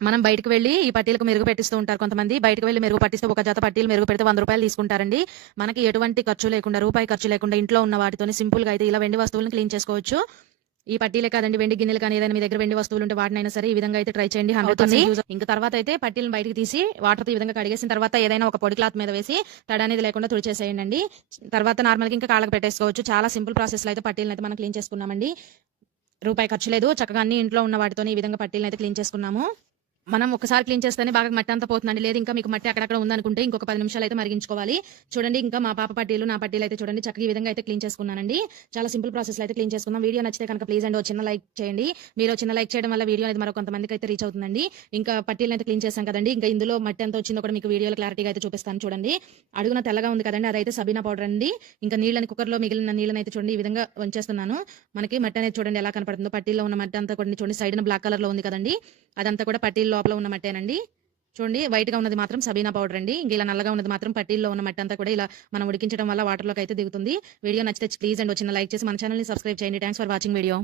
మనం బయటకు వెళ్ళి ఈ పట్టీలకు మెరుగు పెట్టిస్తూ ఉంటారు కొంతమంది. బయటకు వెళ్ళి మెరుగు పట్టిస్తే ఒక జత పట్టీలు మెరుగు పెడితే వంద రూపాయలు తీసుకుంటారండి. మనకి ఎటువంటి ఖర్చు లేకుండా రూపాయి ఖర్చు లేకుండా ఇంట్లో ఉన్న వాటితోనే సింపుల్గా అయితే ఇలా వెండి వస్తువులను క్లీన్ చేసుకోవచ్చు. ఈ పట్టీలే కాదండి వెండి గిన్నెలు కానీ ఏదైనా మీ దగ్గర వెండి వస్తువులు ఉంటే వాటినైనా సరే ఈ విధంగా అయితే ట్రై చేయండి. హండ్రెడ్ ఇంకా తర్వాత అయితే పట్టీలను బయటకు తీసి వాటర్ ఈ విధంగా కడిగేసిన తర్వాత ఏదైనా ఒక పొడి క్లాత్ మీద వేసి తడి అనేది లేకుండా తుడిచేసేయండి. తర్వాత నార్మల్గా ఇంకా కాళ్ళకి పెట్టేసుకోవచ్చు. చాలా సింపుల్ ప్రాసెస్లో అయితే పట్టీలను అయితే మనం క్లీన్ చేసుకున్నామండి. రూపాయి ఖర్చు లేదు. చక్కగా అన్ని ఇంట్లో ఉన్న వాటితో ఈ విధంగా పట్టీలను అయితే క్లీన్ చేసుకున్నాము. మనం ఒకసారి క్లీన్ చేస్తేనే బాగా మట్టి అంతా పోతుందండి. లేదు ఇంకా మీకు మట్టి అక్కడక్కడ ఉందనుకుంటే ఇంకొక పది నిమిషాలు అయితే మరిగించుకోవాలి. చూడండి ఇంకా మా పాప పట్టీలు నా పట్టీలు అయితే చూడండి చక్కగా ఈ విధంగా అయితే క్లీన్ చేసుకున్నానండి. చాలా సింపుల్ ప్రాసెస్ అయితే క్లీన్ చేసుకున్నాం వీడియో నచ్చితే కనుక ప్లీజ్ అండి ఒక చిన్న లైక్ చేయండి. మీరు చిన్న లైక్ చేయడం వల్ల వీడియో అనేది మరో కొంతమందికి అయితే రీచ్ అవుతుందండి. ఇంకా పట్టీలు అయితే క్లీన్ చేశాం కదండి. ఇంకా ఇందులో మట్టి ఎంత వచ్చిందో కూడా మీకు వీడియోలో క్లారిటీగా అయితే చూపిస్తాను చూడండి. అడుగున తెల్లగా ఉంది కదండి అదైతే సబీనా పౌడర్ అండి. ఇంకా నీళ్ళని కుక్కర్లో మిగిలిన నీళ్ళని అయితే చూడండి ఈ విధంగా వంచేస్తున్నాను. మనకి మట్టి అనేది చూడండి ఎలా కనపడుతుందో. పట్టీలో ఉన్న మట్టి అంతా కూడా చూడండి సైడ్ బ్లాక్ కలర్లో ఉంది కదండి. అదంతా కూడా పట్టీల లోపల ఉన్న మట్టేనండి. చూడండి వైట్గా ఉన్నది మాత్రం సబీనా పౌడర్ అండి. ఇంకా ఇలా నల్లగా ఉన్నది మాత్రం పట్టీల్లో ఉన్న మట్టి అంతా కూడా ఇలా మనం ఉడికించడం వల్ల వాటర్లోకి అయితే దిగుతుంది. వీడియో నచ్చితే ప్లీజ్ అండ్ వచ్చిన లైక్ చేసి మన ఛానల్ని సబ్స్క్రైబ్ చేయండి. Thanks for watching video